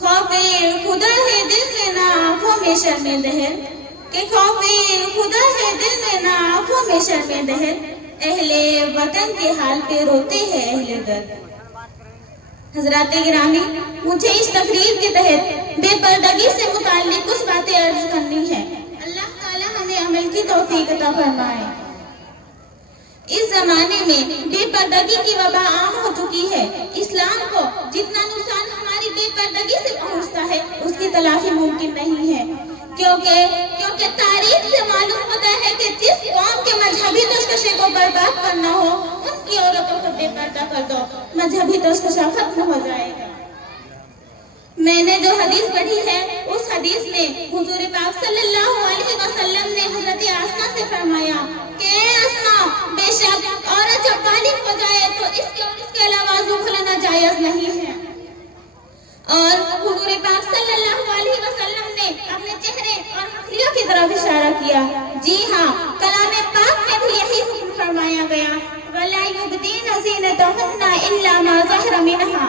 خوف خدا ہے دل میں نہ آنکھوں میں شرمند ہے کہ خوف خدا ہے دل میں نہ آنکھوں میں شرمند ہے اہل وطن کے حال پہ روتے ہیں اہل درد۔ حضرات گرامی، مجھے اس تقریر کے تحت بے پردگی سے متعلق کچھ باتیں عرض کرنی ہے۔ اللہ تعالی ہمیں عمل کی توفیق عطا فرمائے۔ اس زمانے میں بے پردگی کی وبا عام ہو چکی ہے۔ اسلام کو جتنا نقصان ہماری بے پردگی سے پہنچتا ہے اس کی تلافی ممکن نہیں ہے، کیونکہ تاریخ سے معلوم ہوتا ہے کہ جس قوم کے مذہبی تشخیص کو برباد کرنا ہو ان کی عورتوں کو بے پردہ کر دو، مذہبی تشخیص ختم ہو جائے گا۔ میں نے جو حدیث پڑھی ہے اس حدیث میں حضور پاک صلی اللہ علیہ وسلم نے حضرت آسمہ سے فرمایا کہ اے آسمہ، بے شک عورت جب بالغ ہو جائے تو اس کے علاوہ وضو کھلانا جائز نہیں ہے۔ اور حضور پاک صلی اللہ علیہ وسلم نے اپنے چہرے اور ہتھیلیوں کی طرف اشارہ کیا۔ جی ہاں، کلام پاک میں بھی یہی حکم فرمایا گیا وَلَا يُبْدِينَ زِينَتَهُنَّ إِلَّا مَا ظَهَرَ مِنْهَا،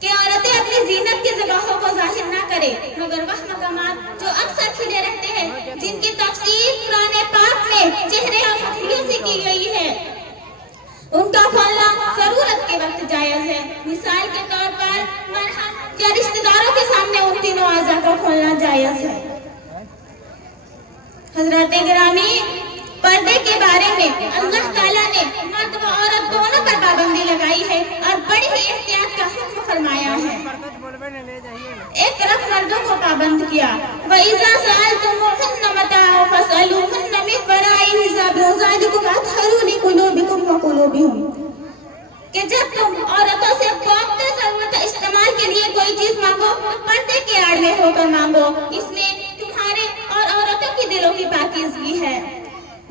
کہ عورتیں اپنی زینت کی جگہوں کو ظاہر نہ کرے مگر وہ مقامات جو اکثر کھلے رہتے ہیں، جن کی تفسیر قرآن پاک میں چہرے اور ہتھیلیوں سے کی گئی ہے، ان کا کھولنا ضرورت کے وقت جائز ہے۔ مثال کے طور پر مرہم یا رشتہ داروں کے سامنے ان تینوں اعضاء کو کھولنا جائز ہے۔ حضرات گرامی، پردے کے بارے میں اللہ تعالیٰ نے مرد و عورت دونوں پر پابندی لگائی ہے اور بڑی ہی احتیاط کا حکم فرمایا ہے۔ ایک طرف مردوں کو پابند کیا وَإِذَا سَأَلْتُمُوهُنَّ مَتَاعًا فَاسْأَلُوهُنَّ مِن وَرَاءِ حِجَابٍ ذَلِكُمْ أَطْهَرُ لِقُلُوبِكُمْ وَقُلُوبِهِمْ، کہ جب تم عورتوں سے وقت ضرورت استعمال کے لیے کوئی چیز مانگو تو پردے کے آڑ میں ہو کر مانگو، اس میں تمہارے اور عورتوں کی دلوں کی پاکیزگی ہے۔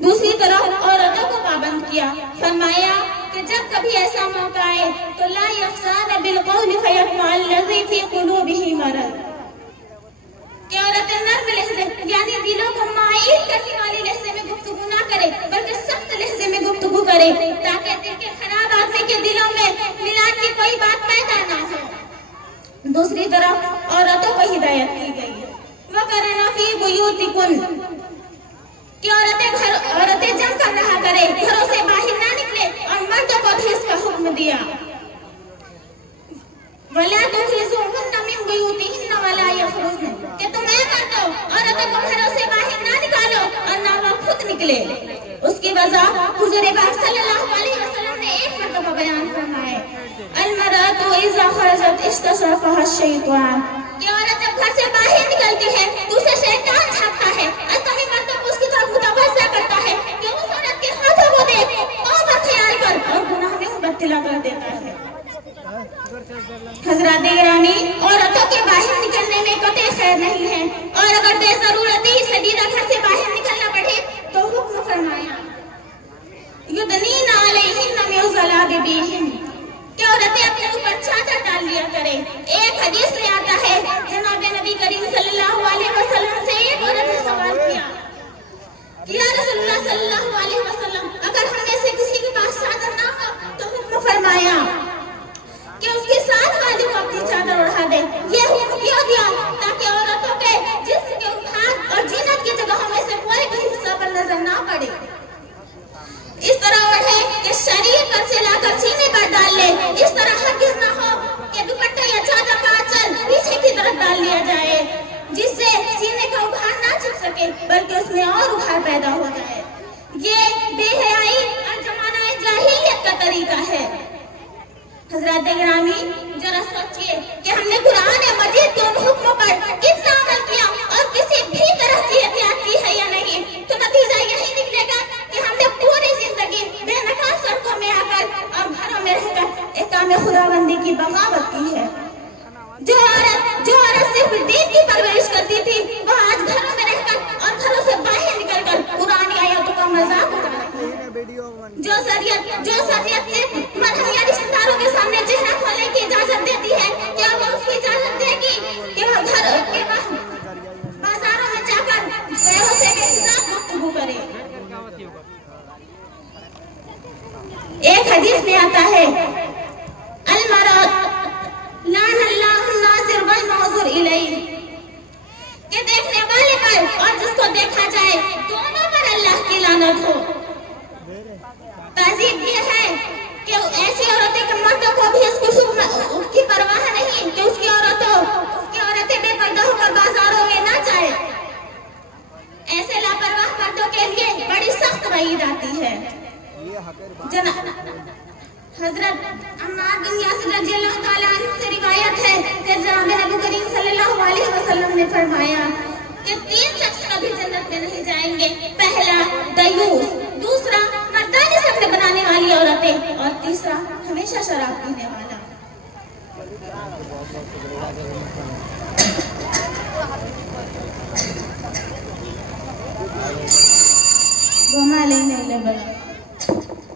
دوسری طرف عورتوں کو پابند کیا، فرمایا کہ جب کبھی ایسا موقع آئے تو لا یخضعن بالقول فیطمع الذی فی قلوبہ مرض، کہ عورتیں نرم لہجے یعنی دلوں کو مائل کرنے والی لہجے میں گفتگو نہ کرے بلکہ سخت لہجے میں گفتگو کرے تاکہ دل کے خراب آدمی کے دلوں میں ملان کی کوئی بات پیدا نہ ہو۔ دوسری طرف عورتوں کو ہدایت کی گئی وَقَرَنَ فِي بُيُوتِكُنَّ، کہ عورتیں جم کر رہا کرے، گھروں سے باہر نہ نکلے، اور مردوں کو بھی اس کا حکم دیا وَلَا تُخْرِجُوهُنَّ مِن بُيُوتِهِنَّ وَلَا يَخْرُجْنَ، کہ تم اے مردو عورتوں کو گھروں سے باہر نہ نکالو اور نہ وہ خود نکلے۔ اس کی وجہ حضور پاک صلی اللہ علیہ وسلم نے ایک مرتبہ بیان فرمائے الْمَرْأَةُ إِذَا خَرَجَتْ اسْتَشْرَفَهَا الشَّيْطَانُ، کہ عورت جب گھر سے باہر نکلتی ہے تو اسے شیطان جھانکتا ہے اور تمہیں مردوں کو اس کی طرف متوجہ کرتا ہے کہ اس عورت کے ہاتھوں کو دیکھ، توبہ خیال کر، اور گناہ میں مبتلا کر دیتا ہے۔ حضرات گرامی، عورتوں کے باہر نکلنے میں قطعی خیر نہیں ہے، اور اگر بے ضرورتی شدیدہ گھر سے باہر نکلنا پڑے تو حکم فرمایا یدنین علیہن من جلابیبہن، کہ عورتیں اپنے اوپر چادر ڈال لیا کریں۔ ایک حدیث میں آتا ہے جناب نبی کریم صلی اللہ علیہ وسلم سے ایک عورت نے سوال کیا کہ یا رسول اللہ صلی اللہ علیہ وسلم، اگر ہم میں سے کسی کے پاس چادر نہ ہو تو حکم فرمایا کہ اس کے ساتھ والے کو اپنی چادر اڑا دے۔ یہ حکم کیوں دیا؟ تاکہ عورتوں کے جسم کے ابھار اور زینت کی جگہوں میں سے کوئی بھی حصہ پر نظر نہ پڑے۔ اس طرح اڑھے کہ شریر پر سے لا کر سینے پر ڈال لے، اس طرح ہرگز نہ ہو کہ دوپٹہ یا چادر کا آنچل پیچھے کی طرف ڈال لیا جائے جس سے سینے کا ابھار نہ چھپ سکے بلکہ اس میں اور ابھار پیدا ہو جائے۔ یہ بے حیائی اور زمانہ جاہلیت کا طریقہ ہے۔ حضرات گرامی، ذرا سوچئے کہ ہم نے قرآن مجید کے ان حکموں پر کتنا عمل کیا اور کسی بھی طرح کی احتیاط کی ہے یا نہیں، تو نتیجہ یہی نکلے گا کہ ہم نے پوری زندگی بے نقاب سڑکوں میں آ کر اور گھروں میں رہ کر احکام خداوندی کی بغاوت کی ہے۔ جو عورت صرف دین کی پرورش کرتی تھی وہ آج گھروں میں رہ کر اور گھروں سے باہر نکل کر قرآن آیاتوں کا مذاق اڑا رہی ہے۔ جو شریعت صرف مرہم یا رشتہ داروں کے سامنے چہرہ کھولنے کی اجازت دیتی ہے، کیا وہ اس کی اجازت دے گی کہ وہ بازاروں میں جا کر غیروں سے بے حساب گفتگو کرے؟ ایک حدیث میں آتا ہے المرأة لعن اللہ حضرت عمار بن یاسر رضی اللہ تعالیٰ عنہ سے روایت ہے کہ جناب نبی کریم صلی اللہ علیہ وسلم نے فرمایا کہ 3 شخص کبھی جنت میں نہیں جائیں گے. پہلا دیوس، دوسرا مردانہ شکل بنانے والی عورتیں، اور تیسرا ہمیشہ شراب پینے والا. وما علينا إلا البلاغ.